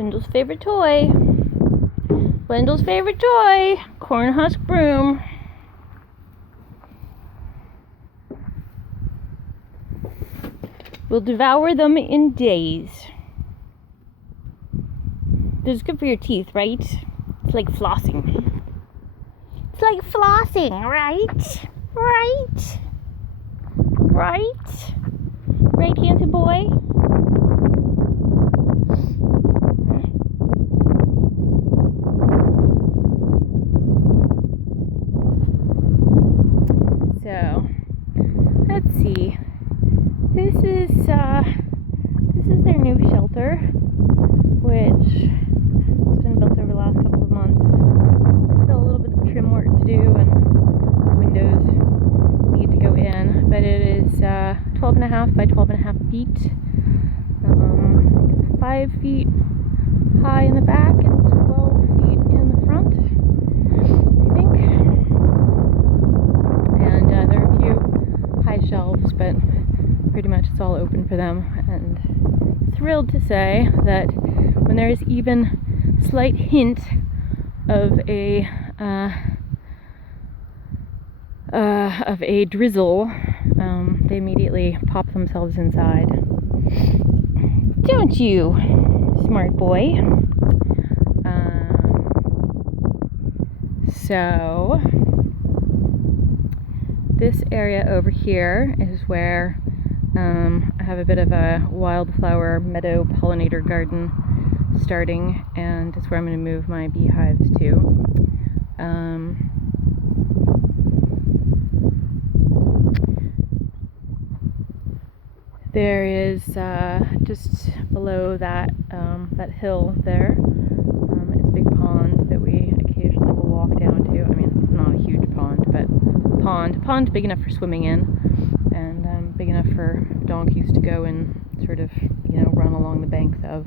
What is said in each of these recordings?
Wendell's favorite toy. Wendell's favorite toy. Cornhusk broom. We'll devour them in days. This is good for your teeth, right? It's like flossing. It's like flossing, right? Right? Right? Right, handsome boy? So, let's see. This is their new shelter, which has been built over the last couple of months. Still a little bit of trim work to do, and windows need to go in, but it is 12.5 by 12.5 feet. 5 feet high in the back and 12 feet in the front, I think. And there are a few high shelves, but pretty much it's all open for them. And thrilled to say that when there is even slight hint of a drizzle, they immediately pop themselves inside. Don't you, smart boy? So this area over here is where I have a bit of a wildflower meadow pollinator garden starting, and it's where I'm going to move my beehives to. There is just below that that hill there is a big pond that we occasionally will walk down to. I mean, not a huge pond, but pond big enough for swimming in, and big enough for donkeys to go and sort of, run along the banks of.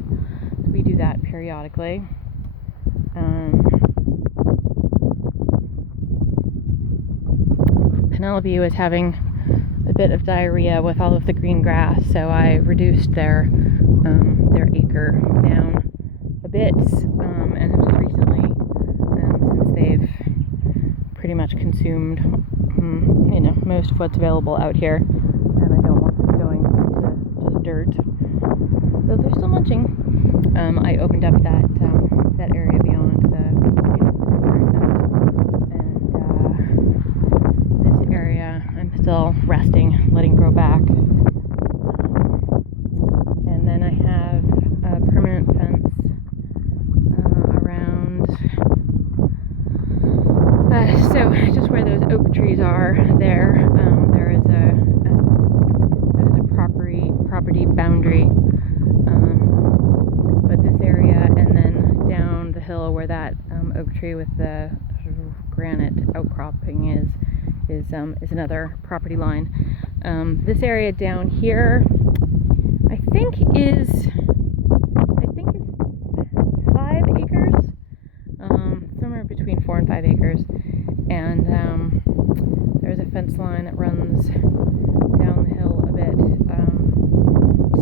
So we do that periodically. Penelope was having a bit of diarrhea with all of the green grass, so I reduced their acre down a bit, and have just recently, since they've pretty much consumed, most of what's available out here, and I don't want this going to just dirt, though they're still munching. I opened up that area beyond the and this area I'm still resting, letting grow back. And then I have a permanent fence around. So just where those oak trees are, there is a property boundary. But this area, and then down the hill where that oak tree with the sort of granite outcropping is another property line. This area down here, I think is 5 acres, somewhere between 4 and 5 acres, and there's a fence line that runs down the hill a bit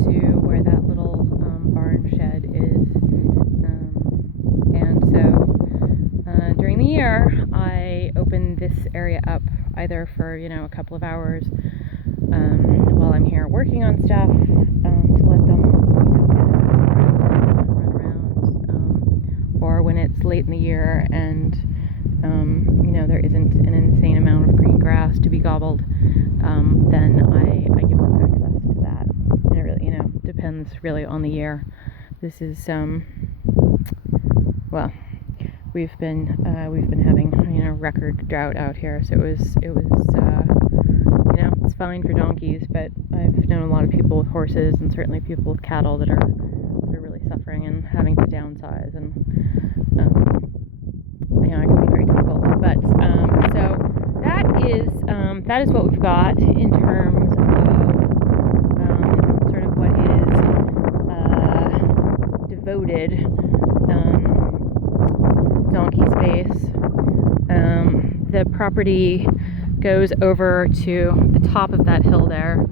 to where that little barn shed is, and so during the year I open this area up either for a couple of hours while I'm here working on stuff, to let them run around, or when it's late in the year and there isn't an insane amount of green grass to be gobbled, then I give them access to that. And it really depends really on the year. This is we've been having record drought out here, so it was it's fine for donkeys, but I've known a lot of people with horses and certainly people with cattle that are really suffering and having to downsize, and it can be very difficult. But so that is what we've got in terms of sort of what is devoted donkey space. The property goes over to the top of that hill there,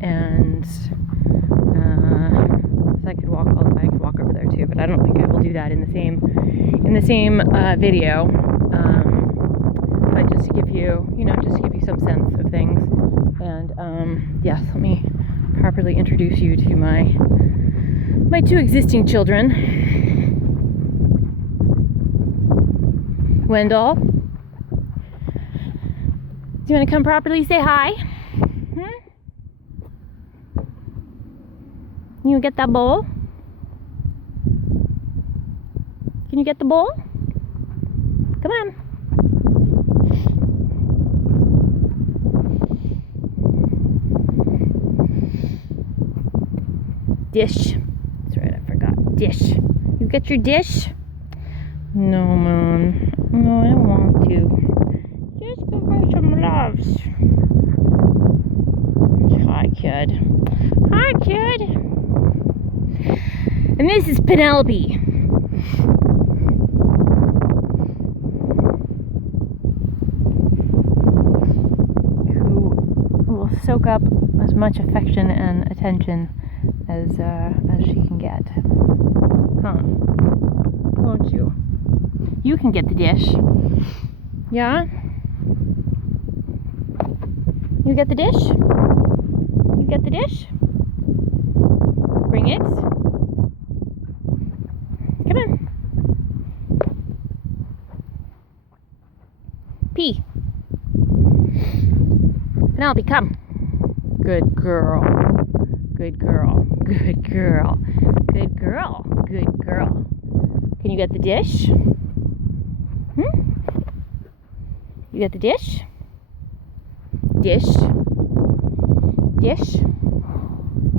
and so I could walk all the way. do that in the same video. But just to give you, some sense of things. And yes, let me properly introduce you to my two existing children. Wendell, do you want to come properly say hi? You get that bowl? Can you get the bowl? Come on. Dish. That's right, I forgot. Dish. You get your dish? No, man. No, I don't want to. Just give her some loves. Hi, kid. Hi, kid. And this is Penelope. Who will soak up as much affection and attention as she can get. Huh? Won't you? You can get the dish. Yeah? You get the dish? You get the dish? Bring it. Come on. Pee. Penelope, come. Good girl. Good girl. Good girl. Good girl. Good girl. Can you get the dish? You get the dish? Dish. Dish.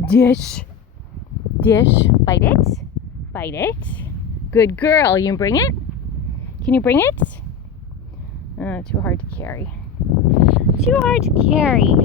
Dish. Dish. Bite it. Bite it. Good girl. You bring it? Can you bring it? Too hard to carry. Too hard to carry.